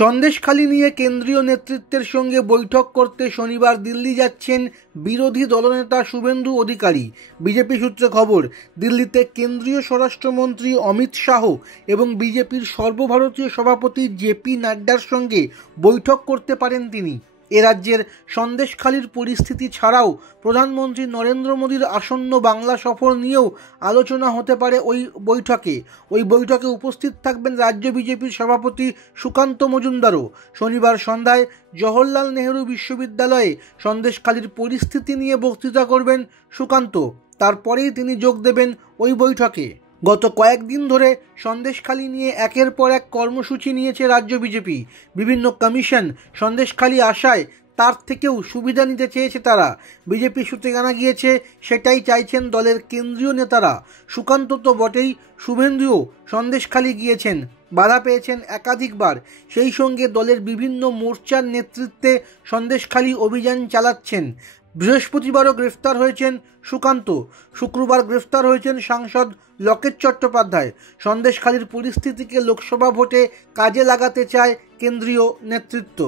সন্দেশখালি নিয়ে কেন্দ্রীয় নেতৃত্বের সঙ্গে বৈঠক করতে শনিবার দিল্লি যাচ্ছেন বিরোধী দলনেতা শুভেন্দু অধিকারী। বিজেপি সূত্রে খবর, দিল্লিতে কেন্দ্রীয় স্বরাষ্ট্রমন্ত্রী অমিত শাহ এবং বিজেপির সর্বভারতীয় সভাপতি জেপি নাড্ডার সঙ্গে বৈঠক করতে পারেন তিনি। এ রাজ্যের সন্দেশখালির পরিস্থিতি ছাড়াও প্রধানমন্ত্রী নরেন্দ্র মোদীর আসন্ন বাংলা সফর নিয়েও আলোচনা হতে পারে ওই বৈঠকে উপস্থিত থাকবেন রাজ্য বিজেপির সভাপতি সুকান্ত মজুমদারও। শনিবার সন্ধ্যায় জওহরলাল নেহরু বিশ্ববিদ্যালয়ে সন্দেশখালির পরিস্থিতি নিয়ে বক্তৃতা করবেন সুকান্ত। তারপরেই তিনি যোগ দেবেন ওই বৈঠকে। গত কয়েকদিন ধরে সন্দেশখালি নিয়ে একের পর এক কর্মসূচি নিয়েছে রাজ্য বিজেপি। বিভিন্ন কমিশন সন্দেশখালি আসায় তার থেকেও সুবিধা নিতে চেয়েছে তারা। বিজেপি সূত্রে জানা গিয়েছে সেটাই চাইছেন দলের কেন্দ্রীয় নেতারা। সুকান্ত তো বটেই, শুভেন্দুও সন্দেশখালি গিয়েছেন, বাধা পেয়েছেন একাধিকবার। সেই সঙ্গে দলের বিভিন্ন মোর্চার নেতৃত্বে সন্দেশখালি অভিযান চালাচ্ছেন। বৃহস্পতিবারও গ্রেফতার হয়েছেন সুকান্ত। শুক্রবার গ্রেফতার হয়েছেন সাংসদ লকেট চট্টোপাধ্যায়। সন্দেশখালির পরিস্থিতিকে লোকসভা ভোটে কাজে লাগাতে চায় কেন্দ্রীয় নেতৃত্ব।